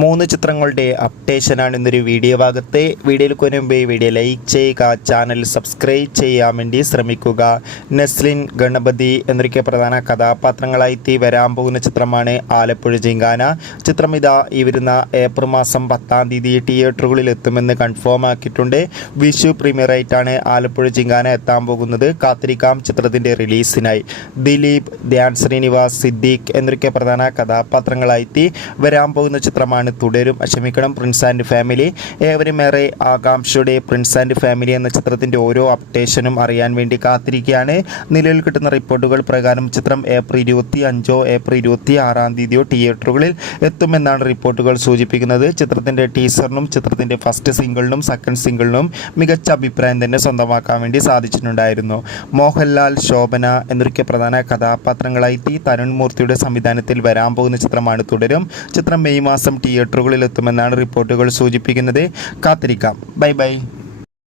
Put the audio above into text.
3 ചിത്രങ്ങളുടെ അപ്ഡേഷനാണ് ഇന്നൊരു വീഡിയോ ഭാഗത്തെ. വീഡിയോയിൽ മുൻപ് വീഡിയോ ലൈക്ക് ചെയ്യുക, ചാനൽ സബ്സ്ക്രൈബ് ചെയ്യാൻ വേണ്ടി ശ്രമിക്കുക. നസ്ലിൻ, ഗണപതി എന്നൊക്കെ പ്രധാന കഥാപാത്രങ്ങളായി വരാൻ പോകുന്ന ചിത്രമാണ് ആലപ്പുഴ ജിങ്കാന. ചിത്രം ഇതാ ഈ വരുന്ന ഏപ്രിൽ മാസം 10-ാം തീയതി തിയേറ്ററുകളിൽ എത്തുമെന്ന് കൺഫേം ആക്കിയിട്ടുണ്ട്. വിഷു പ്രീമിയറായിട്ടാണ് ആലപ്പുഴ ജിങ്കാന എത്താൻ പോകുന്നത്. കാത്തിരിക്കാം ചിത്രത്തിൻ്റെ റിലീസിനായി. ദിലീപ്, ധ്യാൻ ശ്രീനിവാസ്, സിദ്ദീഖ് എന്നൊക്കെ പ്രധാന കഥാപാത്രങ്ങളായി വരാൻ പോകുന്ന ചിത്രമാണ് തുടരും. ക്ഷമിക്കണം, പ്രിൻസ് ആൻഡ് ഫാമിലി. ഏവരും ഏറെ ആകാംക്ഷയുടെ പ്രിൻസ് ആൻഡ് ഫാമിലി എന്ന ചിത്രത്തിൻ്റെ ഓരോ അപ്ഡേഷനും അറിയാൻ വേണ്ടി കാത്തിരിക്കുകയാണ്. നിലവിൽ കിട്ടുന്ന റിപ്പോർട്ടുകൾ പ്രകാരം ചിത്രം ഏപ്രിൽ 25-ഓ ഏപ്രിൽ 26-ാം തീയതിയോ തിയേറ്ററുകളിൽ എത്തുമെന്നാണ് റിപ്പോർട്ടുകൾ സൂചിപ്പിക്കുന്നത്. ചിത്രത്തിൻ്റെ ടീസറിനും ചിത്രത്തിൻ്റെ ഫസ്റ്റ് സിംഗിളിനും സെക്കൻഡ് സിംഗിളിനും മികച്ച അഭിപ്രായം തന്നെ സ്വന്തമാക്കാൻ വേണ്ടി സാധിച്ചിട്ടുണ്ടായിരുന്നു. മോഹൻലാൽ, ശോഭന എന്നൊക്കെ പ്രധാന കഥാപാത്രങ്ങളായി തരുൺ മൂർത്തിയുടെ സംവിധാനത്തിൽ വരാൻ പോകുന്ന ചിത്രമാണ് തുടരും. ചിത്രം മെയ് മാസം തിയേറ്ററുകളിൽ എത്തുമെന്നാണ് റിപ്പോർട്ടുകൾ സൂചിപ്പിക്കുന്നത്. കാത്തിരിക്കാം. Bye bye.